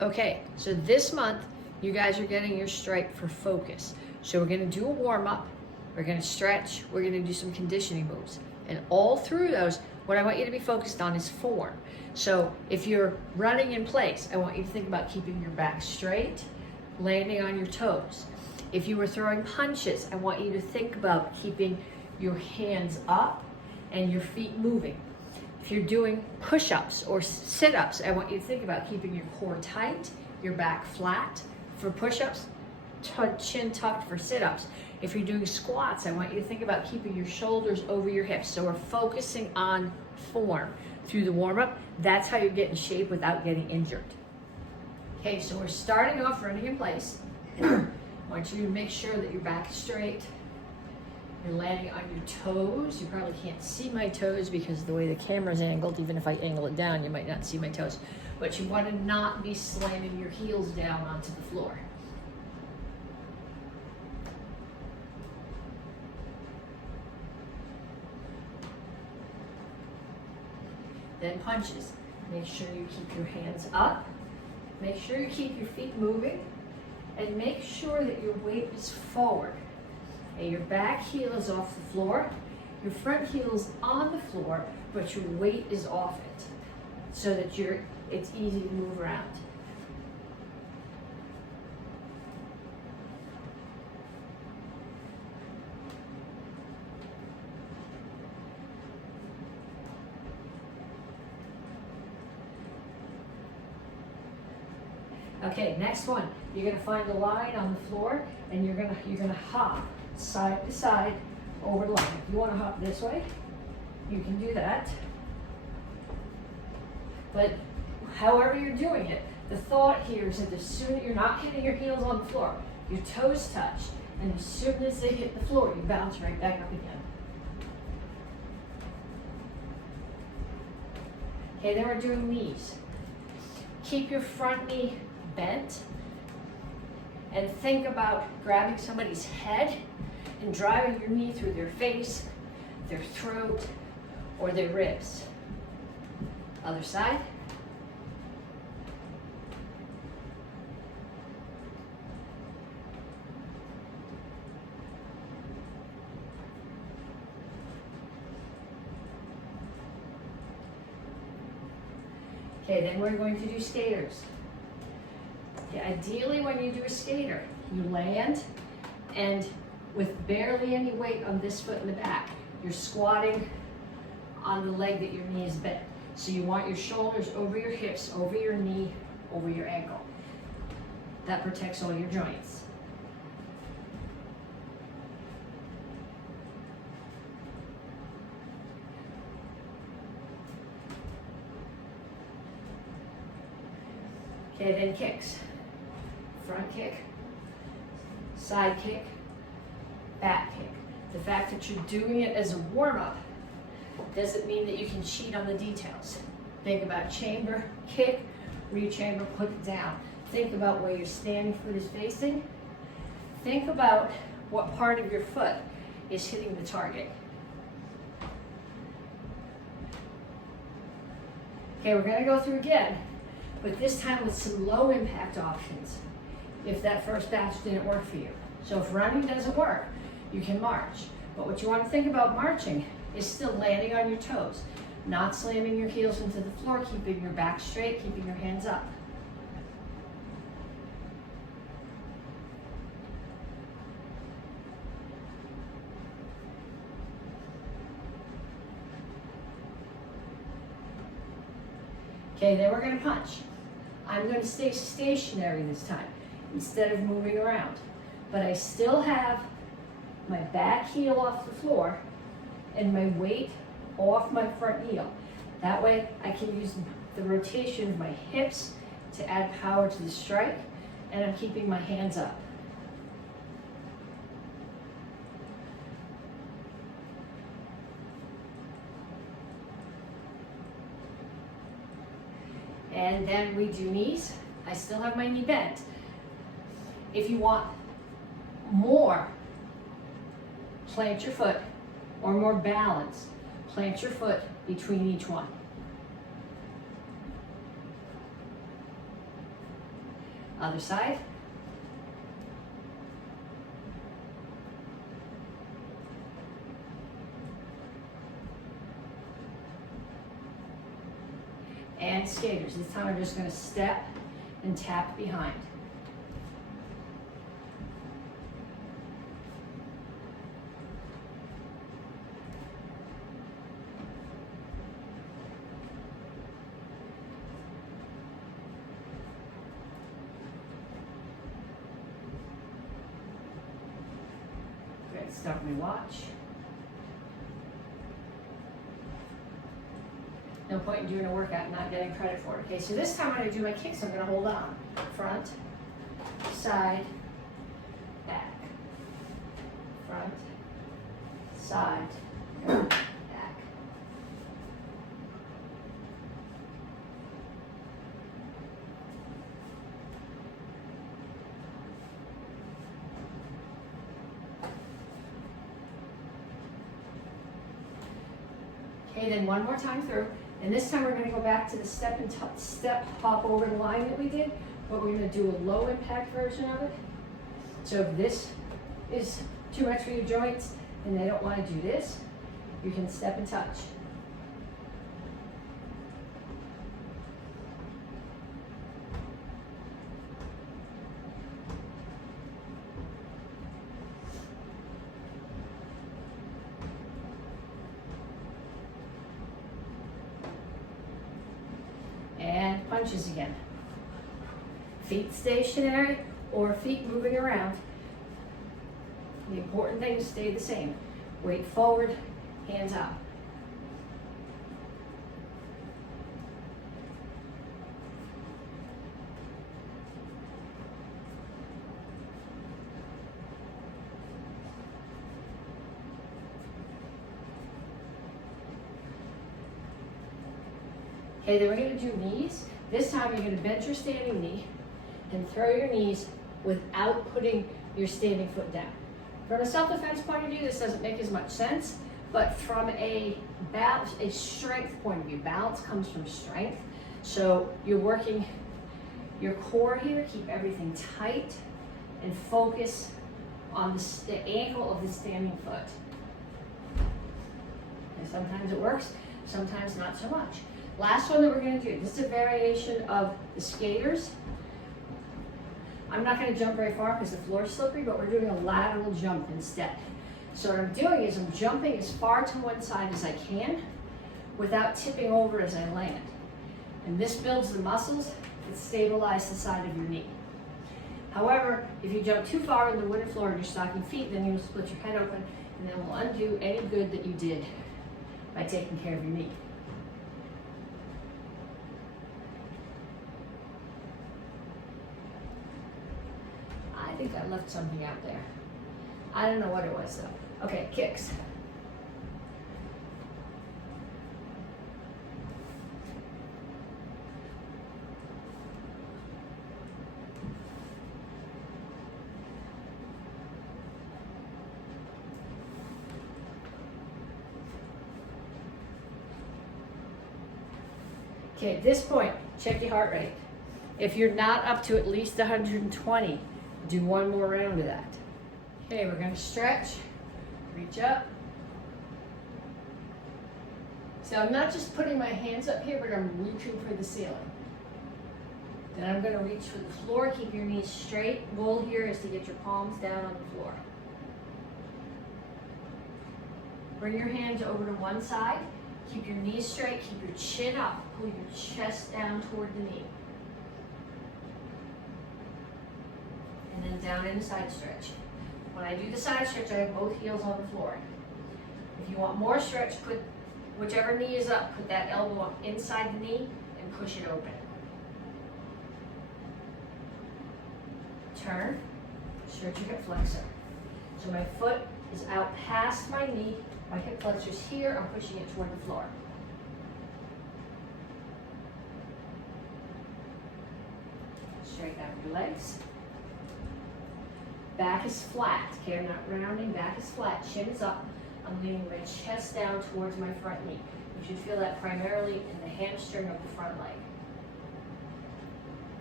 Okay, so this month, you guys are getting your stripe for focus. So we're gonna do a warm-up, we're gonna stretch, we're gonna do some conditioning moves. And all through those, what I want you to be focused on is form. So if you're running in place, I want you to think about keeping your back straight, landing on your toes. If you were throwing punches, I want you to think about keeping your hands up and your feet moving. If you're doing push-ups or sit-ups, I want you to think about keeping your core tight, your back flat for push-ups, chin tucked for sit-ups. If you're doing squats, I want you to think about keeping your shoulders over your hips. So we're focusing on form through the warm-up. That's how you get in shape without getting injured. Okay, so we're starting off running in place. I want you to make sure that your back is straight. You're landing on your toes. You probably can't see my toes because of the way the camera's angled. Even if I angle it down, you might not see my toes. But you want to not be slamming your heels down onto the floor. Then punches. Make sure you keep your hands up. Make sure you keep your feet moving. And make sure that your weight is forward. And your back heel is off the floor. Your front heel is on the floor, but your weight is off it. So that it's easy to move around. Okay, next one. You're gonna find a line on the floor and you're gonna hop side to side over the line. If you wanna hop this way, you can do that. But however you're doing it, the thought here is that as soon as you're not hitting your heels on the floor, your toes touch, and as soon as they hit the floor, you bounce right back up again. Okay, then we're doing knees. Keep your front knee bent and think about grabbing somebody's head and driving your knee through their face, their throat, or their ribs. Other side. Okay, then we're going to do skaters. Okay, ideally, when you do a skater, you land and with barely any weight on this foot in the back, you're squatting on the leg that your knee is bent. So you want your shoulders over your hips, over your knee, over your ankle. That protects all your joints. Okay, then kicks. Front kick, side kick, back kick. The fact that you're doing it as a warm-up doesn't mean that you can cheat on the details. Think about chamber, kick, re-chamber, put it down. Think about where your standing foot is facing. Think about what part of your foot is hitting the target. Okay, we're gonna go through again, but this time with some low impact options if that first batch didn't work for you. So if running doesn't work, you can march. But what you want to think about marching is still landing on your toes, not slamming your heels into the floor, keeping your back straight, keeping your hands up. Okay, then we're going to punch. I'm going to stay stationary this time instead of moving around. But I still have my back heel off the floor and my weight off my front heel. That way I can use the rotation of my hips to add power to the strike, and I'm keeping my hands up. And then we do knees. I still have my knee bent. If you want more, plant your foot, or more balance, plant your foot between each one. Other side. And skaters. This time I'm just going to step and tap behind. Good. Stop my watch. No point in doing a workout and not getting credit for it. Okay, so this time when I do my kicks, I'm going to hold on. Front, side, back. Front, side, back. Okay, then one more time through. And this time we're going to go back to the step hop over the line that we did, but we're going to do a low impact version of it. So if this is too much for your joints and they don't want to do this, you can step and touch. And punches again. Feet stationary or feet moving around. The important thing is stay the same. Weight forward, hands up. Okay, then we're going to do knees. This time you're going to bend your standing knee and throw your knees without putting your standing foot down. From a self-defense point of view, this doesn't make as much sense, but from a strength point of view, balance comes from strength. So you're working your core here, keep everything tight, and focus on the ankle of the standing foot. And sometimes it works, sometimes not so much. Last one that we're going to do, this is a variation of the skaters. I'm not going to jump very far because the floor is slippery, but we're doing a lateral jump instead. So what I'm doing is I'm jumping as far to one side as I can without tipping over as I land. And this builds the muscles that stabilize the side of your knee. However, if you jump too far on the wooden floor in your stocking feet, then you'll split your head open and then will undo any good that you did by taking care of your knee. I think I left something out there. I don't know what it was though. Okay, kicks. Okay, at this point, check your heart rate. If you're not up to at least 120, do one more round of that. Okay, we're going to stretch, reach up. So I'm not just putting my hands up here, but I'm reaching for the ceiling. Then I'm going to reach for the floor. Keep your knees straight. Goal here is to get your palms down on the floor. Bring your hands over to one side. Keep your knees straight. Keep your chin up. Pull your chest down toward the knee. And then down in the side stretch. When I do the side stretch, I have both heels on the floor. If you want more stretch, put whichever knee is up, put that elbow up inside the knee and push it open. Turn, stretch your hip flexor. So my foot is out past my knee, my hip flexor's here, I'm pushing it toward the floor. Straighten out your legs. Back is flat, okay, I'm not rounding, back is flat, chin is up. I'm leaning my chest down towards my front knee. You should feel that primarily in the hamstring of the front leg.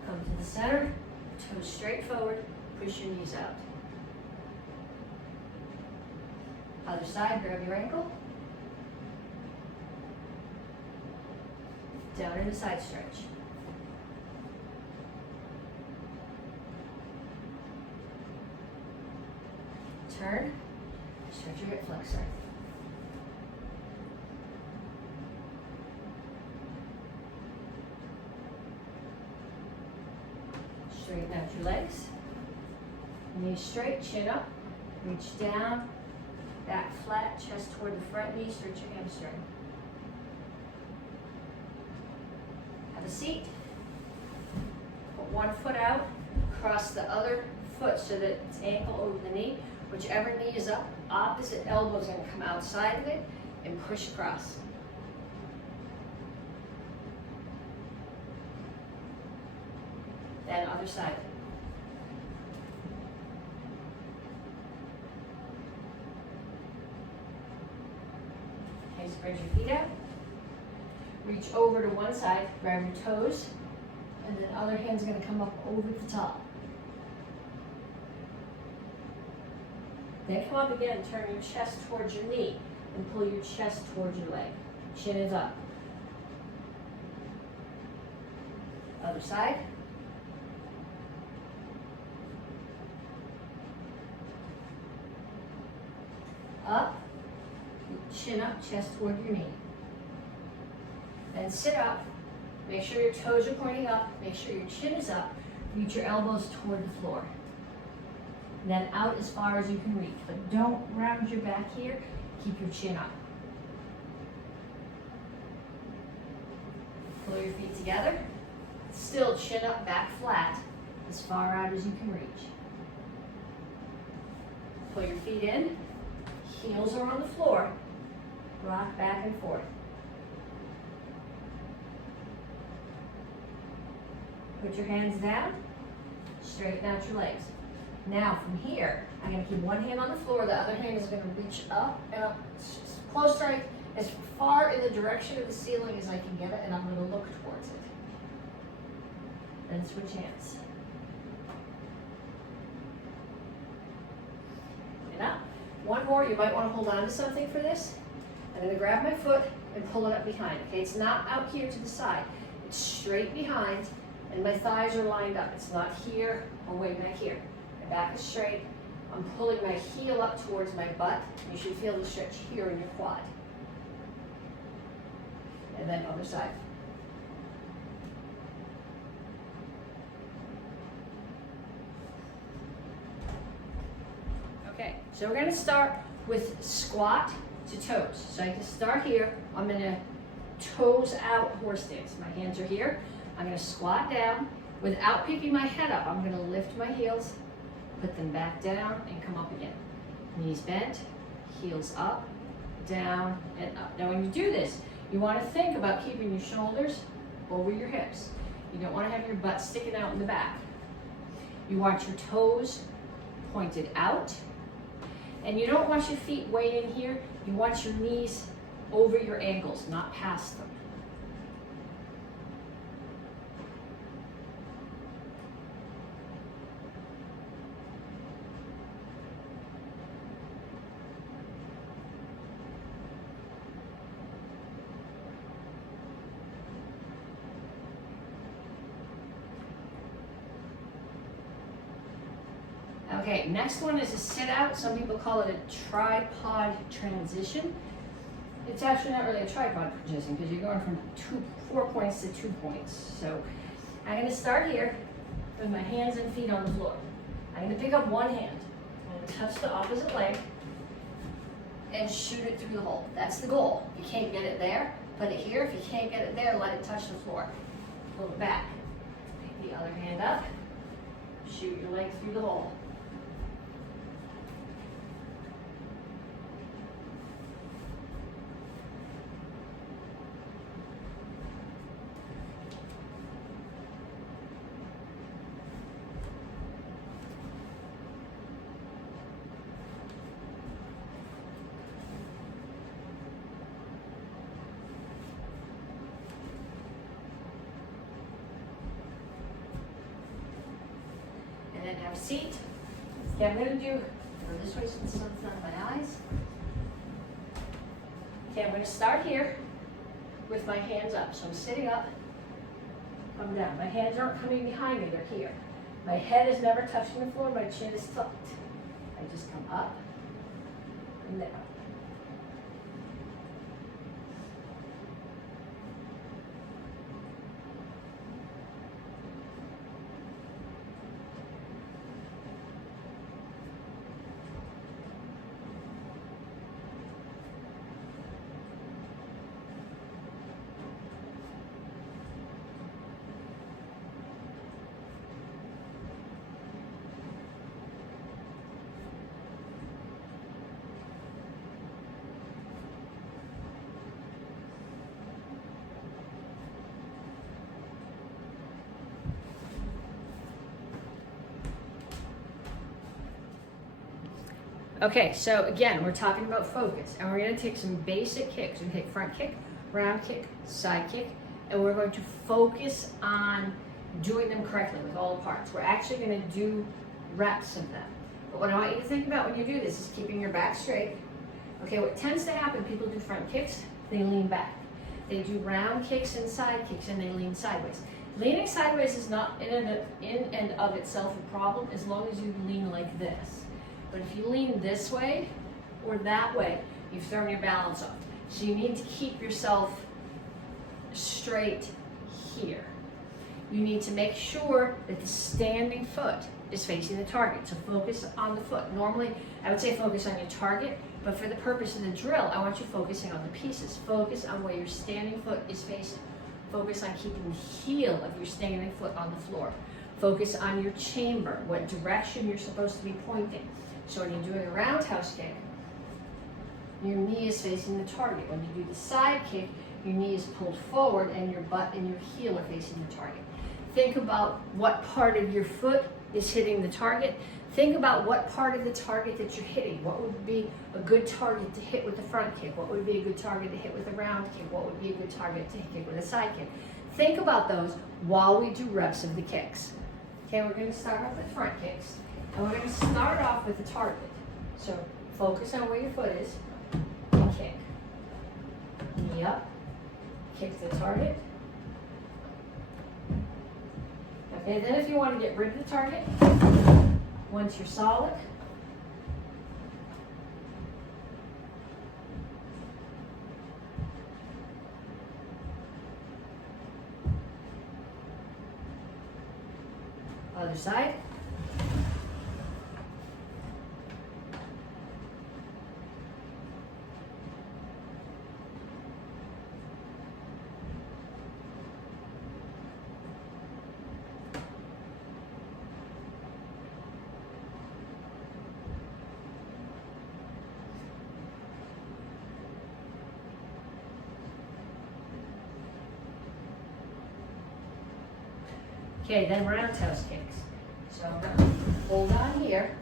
Come to the center, Toes straight forward, push your knees out. Other side, grab your ankle. Down in a side stretch. Turn, stretch your hip flexor. Straighten out your legs. Knees straight, chin up. Reach down, back flat, chest toward the front knee, stretch your hamstring. Have a seat. Put one foot out, cross the other foot so that it's ankle over the knee. Whichever knee is up, opposite elbow is going to come outside of it and push across. Then other side. Okay, spread your feet out. Reach over to one side, grab your toes, and then other hand's going to come up over the top. Then come up again, turn your chest towards your knee, and pull your chest towards your leg. Chin is up. Other side. Up, chin up, chest toward your knee. Then sit up, make sure your toes are pointing up, make sure your chin is up, reach your elbows toward the floor. And then out as far as you can reach, but don't round your back here, keep your chin up. Pull your feet together, still chin up, back flat, as far out as you can reach. Pull your feet in, heels are on the floor, rock back and forth. Put your hands down, straighten out your legs. Now from here, I'm going to keep one hand on the floor, the other hand is going to reach up and up, close straight, as far in the direction of the ceiling as I can get it, and I'm going to look towards it. Then switch hands. And up. One more, you might want to hold on to something for this. I'm going to grab my foot and pull it up behind. Okay, it's not out here to the side. It's straight behind, and my thighs are lined up. It's not here or way back here. My back is straight. I'm pulling my heel up towards my butt. You should feel the stretch here in your quad. And then other side. Okay, so we're going to start with squat to toes. So I can start here. I'm going to toes out horse stance. My hands are here. I'm going to squat down. Without picking my head up, I'm going to lift my heels, put them back down, and come up again. Knees bent, heels up, down, and up. Now when you do this, you want to think about keeping your shoulders over your hips. You don't want to have your butt sticking out in the back. You want your toes pointed out, and you don't want your feet way in here. You want your knees over your ankles, not past them. Okay, next one is a sit out. Some people call it a tripod transition. It's actually not really a tripod transition because you're going from 4 points to 2 points. So I'm going to start here with my hands and feet on the floor. I'm going to pick up one hand. I'm going to touch the opposite leg and shoot it through the hole. That's the goal. If you can't get it there, put it here. If you can't get it there, let it touch the floor. Pull it back. Pick the other hand up. Shoot your leg through the hole. Have a seat. Okay, I'm going to go this way so the sun's not in my eyes. Okay, I'm going to start here with my hands up. So I'm sitting up, come down. My hands aren't coming behind me, they're here. My head is never touching the floor, my chin is tucked. I just come up and down. Okay, so again, we're talking about focus, and we're going to take some basic kicks. We're going to take front kick, round kick, side kick, and we're going to focus on doing them correctly with all the parts. We're actually going to do reps of them. But what I want you to think about when you do this is keeping your back straight. Okay, what tends to happen, people do front kicks, they lean back. They do round kicks and side kicks, and they lean sideways. Leaning sideways is not in and of itself a problem as long as you lean like this. But if you lean this way or that way, you've thrown your balance off. So you need to keep yourself straight here. You need to make sure that the standing foot is facing the target. So focus on the foot. Normally, I would say focus on your target, but for the purpose of the drill, I want you focusing on the pieces. Focus on where your standing foot is facing. Focus on keeping the heel of your standing foot on the floor. Focus on your chamber, what direction you're supposed to be pointing. So when you're doing a roundhouse kick, your knee is facing the target. When you do the side kick, your knee is pulled forward and your butt and your heel are facing the target. Think about what part of your foot is hitting the target. Think about what part of the target that you're hitting. What would be a good target to hit with the front kick? What would be a good target to hit with a round kick? What would be a good target to hit with a side kick? Think about those while we do reps of the kicks. Okay, we're going to start off with front kicks. And we're going to start off with the target. So focus on where your foot is and kick. Knee up, kick the target. Okay, then if you want to get rid of the target, once you're solid, other side. Okay, then roundhouse kicks. So I'm going to hold on here,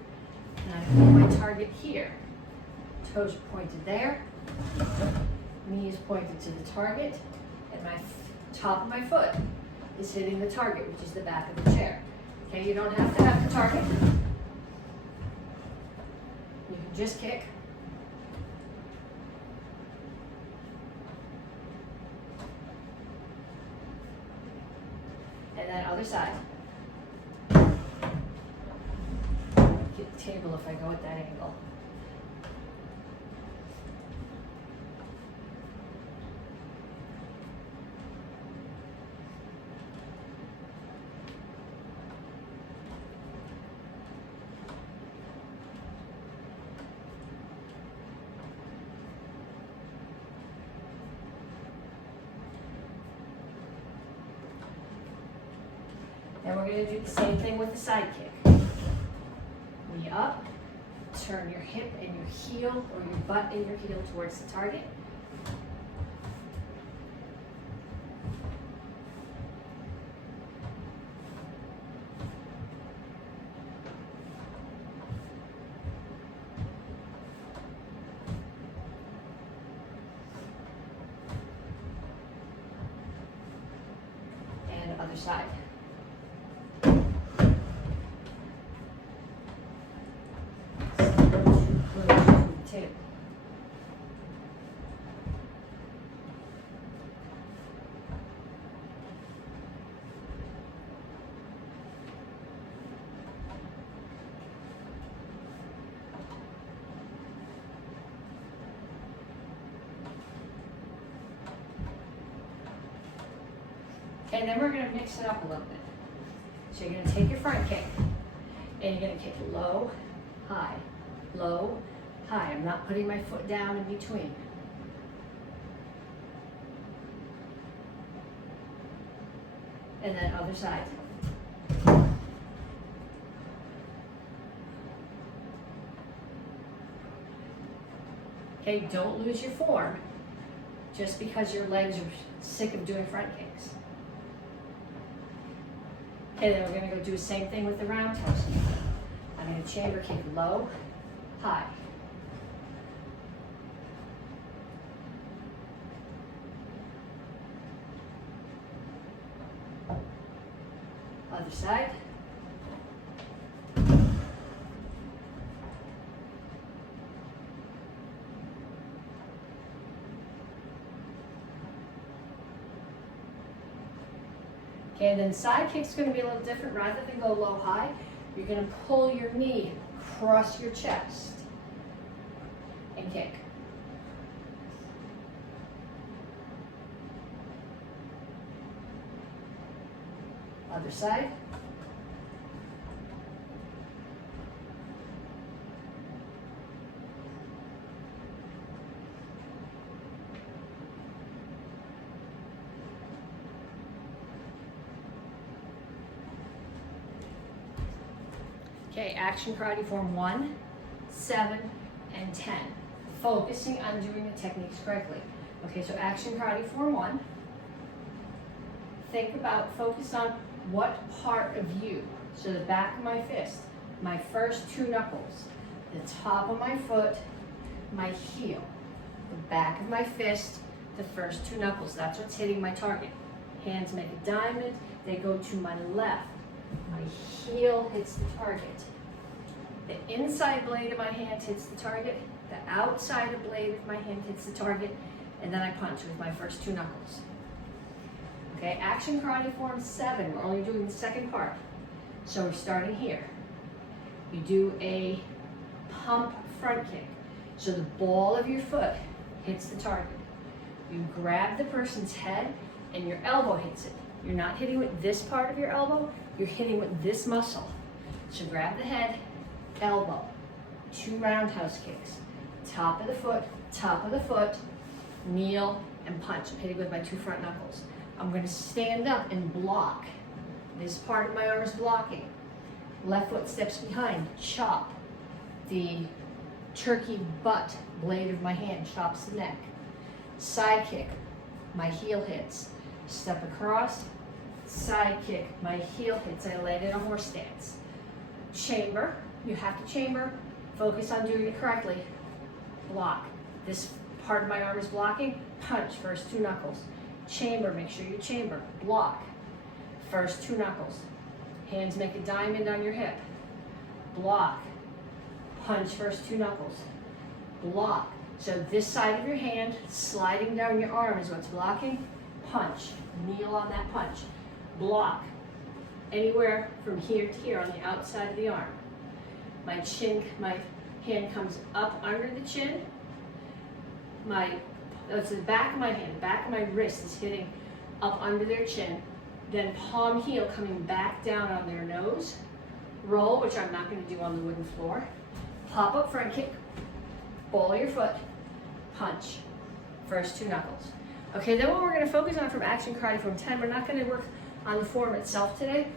and I put my target here. Toes are pointed there, knee is pointed to the target, and my top of my foot is hitting the target, which is the back of the chair. Okay, you don't have to have the target. You can just kick. And then other side. Get the table if I go at that angle. Then we're going to do the same thing with the side kick. Knee up, turn your hip and your heel, or your butt and your heel towards the target. And other side. Okay, then we're gonna mix it up a little bit. So you're gonna take your front kick and you're gonna kick low, high, low, high. I'm not putting my foot down in between. And then other side. Okay, don't lose your form just because your legs are sick of doing front kicks. Okay, then we're gonna go do the same thing with the roundhouse kick. I'm gonna chamber kick low, high. Other side. Okay, and then side kick's going to be a little different. Rather than go low high, you're going to pull your knee across your chest and kick. Other side. Okay, action karate form 1, 7, and 10. Focusing on doing the techniques correctly. Okay, so action karate form 1. Think about, focus on what part of you. So the back of my fist, my first 2 knuckles, the top of my foot, my heel, the back of my fist, the first 2 knuckles. That's what's hitting my target. Hands make a diamond, they go to my left. My heel hits the target. The inside blade of my hand hits the target. The outside of blade of my hand hits the target. And then I punch with my first 2 knuckles. Okay, action karate form 7. We're only doing the second part. So we're starting here. You do a pump front kick. So the ball of your foot hits the target. You grab the person's head and your elbow hits it. You're not hitting with this part of your elbow, you're hitting with this muscle. So grab the head, elbow, 2 roundhouse kicks. Top of the foot, kneel and punch. I'm hitting with my 2 front knuckles. I'm gonna stand up and block. This part of my arm is blocking. Left foot steps behind, chop. The turkey butt blade of my hand chops the neck. Side kick, my heel hits. Step across, side kick, my heel hits. I land in a horse stance. Chamber, you have to chamber. Focus on doing it correctly. Block. This part of my arm is blocking. Punch, first 2 knuckles. Chamber, make sure you chamber. Block. First 2 knuckles. Hands make a diamond on your hip. Block. Punch, first 2 knuckles. Block. So this side of your hand, sliding down your arm is what's blocking. Punch. Kneel on that punch. Block. Anywhere from here to here on the outside of the arm. My hand comes up under the chin. That's the back of my hand, the back of my wrist is hitting up under their chin. Then palm heel coming back down on their nose. Roll, which I'm not going to do on the wooden floor. Pop up front kick. Ball your foot. Punch. First 2 knuckles. Okay, then what we're going to focus on from action karate form 10, we're not going to work on the form itself today.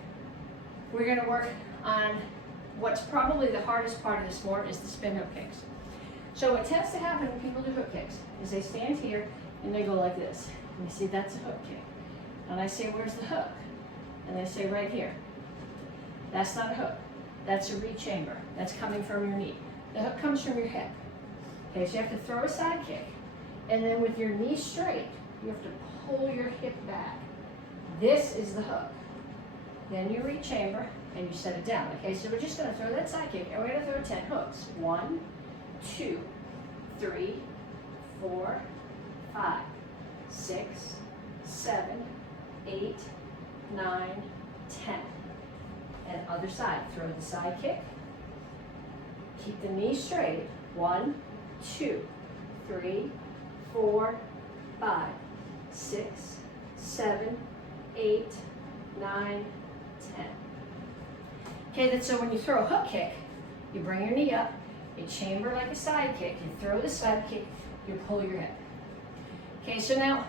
We're going to work on what's probably the hardest part of this form is the spin hook kicks. So what tends to happen when people do hook kicks is they stand here and they go like this. And they say, that's a hook kick. And I say, where's the hook? And they say, right here. That's not a hook. That's a re-chamber. That's coming from your knee. The hook comes from your hip. Okay, so you have to throw a side kick. And then with your knee straight, you have to pull your hip back. This is the hook. Then you re-chamber and you set it down. Okay, so we're just going to throw that side kick and we're going to throw 10 hooks. 1, 2, 3, 4, 5, 6, 7, 8, 9, 10. And other side, throw the side kick. Keep the knee straight. 1, 2, 3, 4, 5, 6, 7, 8, 9, 10. Okay, then so when you throw a hook kick, you bring your knee up, you chamber like a side kick, you throw the side kick, you pull your hip. Okay, so now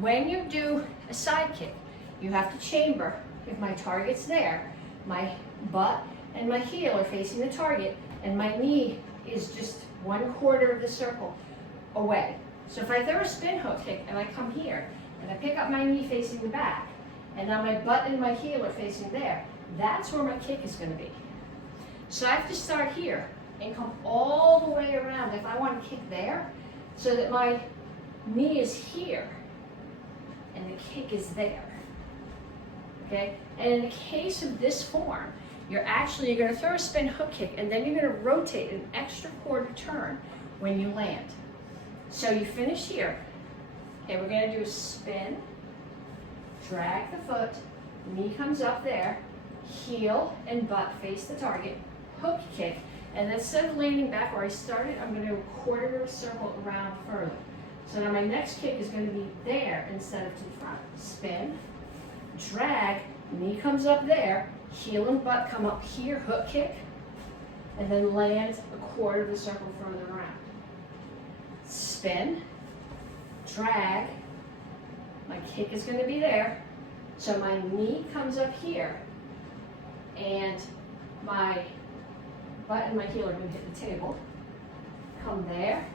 when you do a side kick, you have to chamber. If my target's there, my butt and my heel are facing the target, and my knee is just 1/4 of the circle away. So if I throw a spin hook kick and I come here and I pick up my knee facing the back, and now my butt and my heel are facing there, that's where my kick is going to be. So I have to start here and come all the way around if I want to kick there, so that my knee is here and the kick is there. Okay? And in the case of this form, you're going to throw a spin hook kick, and then you're going to rotate an extra 1/4 turn when you land. So you finish here. Okay, we're going to do a spin, drag the foot, knee comes up there, heel and butt face the target, hook kick, and then instead of landing back where I started, I'm going to do a 1/4 of a circle around further. So now my next kick is going to be there instead of to the front. Spin, drag, knee comes up there, heel and butt come up here, hook kick, and then land a 1/4 of a circle further around. Spin, drag, my kick is going to be there, so my knee comes up here, and my butt and my heel are going to hit the table, come there,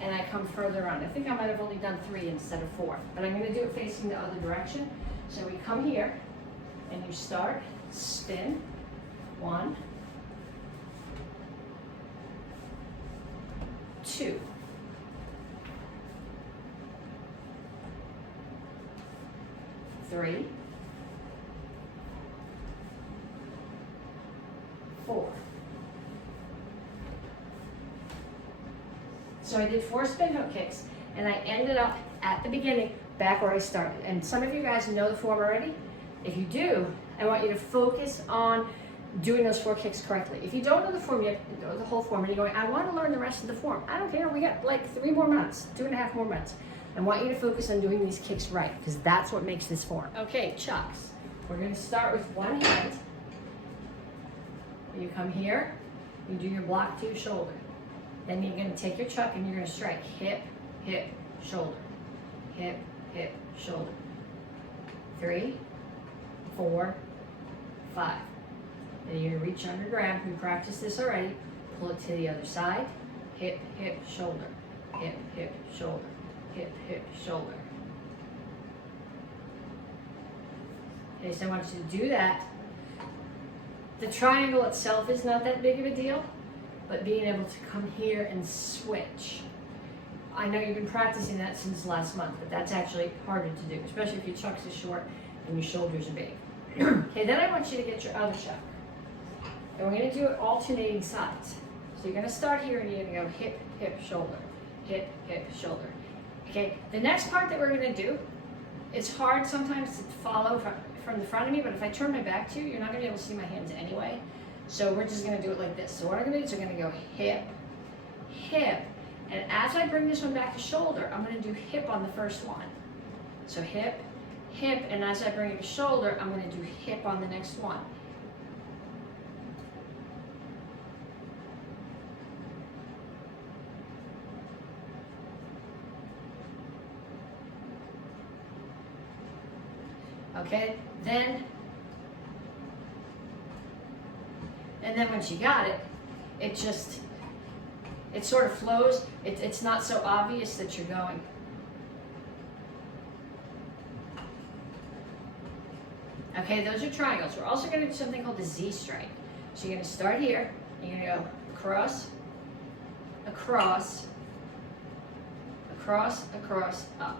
and I come further around. I think I might have only done 3 instead of 4, but I'm going to do it facing the other direction. So we come here, and you start, spin, 1, 2, 3, 4. So I did 4 spin hook kicks, and I ended up at the beginning back where I started. And some of you guys know the form already. If you do, I want you to focus on doing those 4 kicks correctly. If you don't know the form yet, the whole form, and you're going, I want to learn the rest of the form. I don't care, we got like 3 more months, 2.5 more months. I want you to focus on doing these kicks right, because that's what makes this form. Okay, chucks. We're going to start with one hand. You come here, you do your block to your shoulder. Then you're going to take your chuck and you're going to strike hip, hip, shoulder, hip, hip, shoulder. 3, 4, 5. Then you're going to reach under, grab. We practiced this already. Pull it to the other side. Hip, hip, shoulder, hip, hip, shoulder, hip, hip, shoulder. Okay, so I want you to do that. The triangle itself is not that big of a deal, but being able to come here and switch. I know you've been practicing that since last month, but that's actually harder to do, especially if your chucks is short and your shoulders are big. Okay, then I want you to get your other chuck. And we're going to do it alternating sides. So you're going to start here and you're going to go hip, hip, shoulder, hip, hip, shoulder. Okay, the next part that we're going to do, it's hard sometimes to follow from the front of me, but if I turn my back to you, you're not going to be able to see my hands anyway. So we're just going to do it like this. So what I'm going to do is I'm going to go hip, hip, and as I bring this one back to shoulder, I'm going to do hip on the first one. So hip, hip, and as I bring it to shoulder, I'm going to do hip on the next one. Okay, and then once you got it, it sort of flows. It's not so obvious that you're going. Okay, those are triangles. We're also going to do something called the Z strike. So you're going to start here, and you're going to go across, across, across, across, up.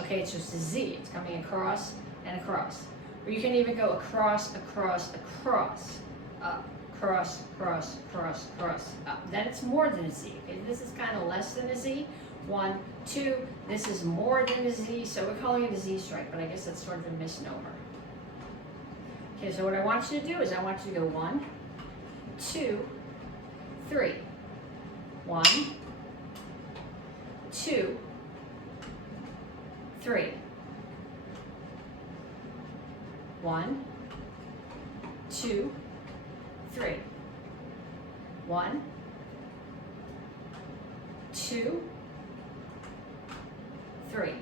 Okay, it's just a Z. It's coming across and across. Or you can even go across, across, across, up, cross, cross, cross, cross, up. Then it's more than a Z. Okay, this is kind of less than a Z. 1, 2. This is more than a Z, so we're calling it a Z strike, but I guess that's sort of a misnomer. Okay, so what I want you to do is I want you to go 1, 2, 3. 1, 2, 3. 1, 2, 3. 1, 2, 3.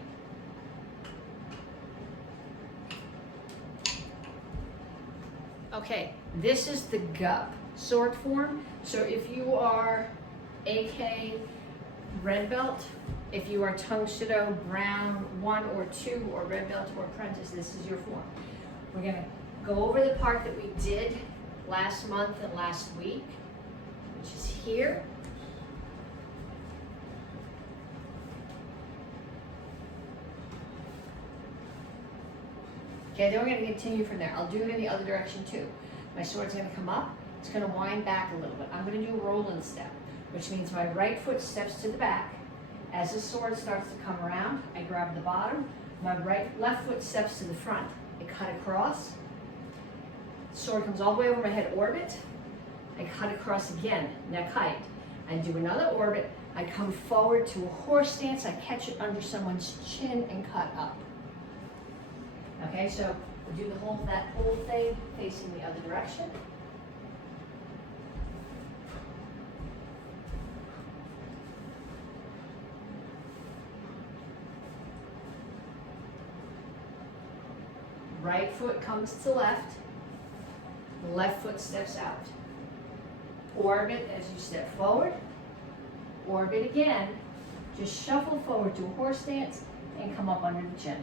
Okay, this is the Gup Sword Form. So if you are AK red belt, if you are Tang Soo Do brown 1 or 2 or red belt or apprentice, this is your form. We're going to go over the part that we did last month and last week, which is here. Okay, then we're going to continue from there. I'll do it in the other direction too. My sword's going to come up. It's going to wind back a little bit. I'm going to do a roll-in step, which means my right foot steps to the back. As the sword starts to come around, I grab the bottom. My left foot steps to the front. I cut across. The sword comes all the way over my head orbit. I cut across again, neck height. I do another orbit. I come forward to a horse stance. I catch it under someone's chin and cut up. Okay, so we'll do that whole thing facing the other direction. Right foot comes to left, left foot steps out. Orbit as you step forward, orbit again, just shuffle forward to a horse stance and come up under the chin.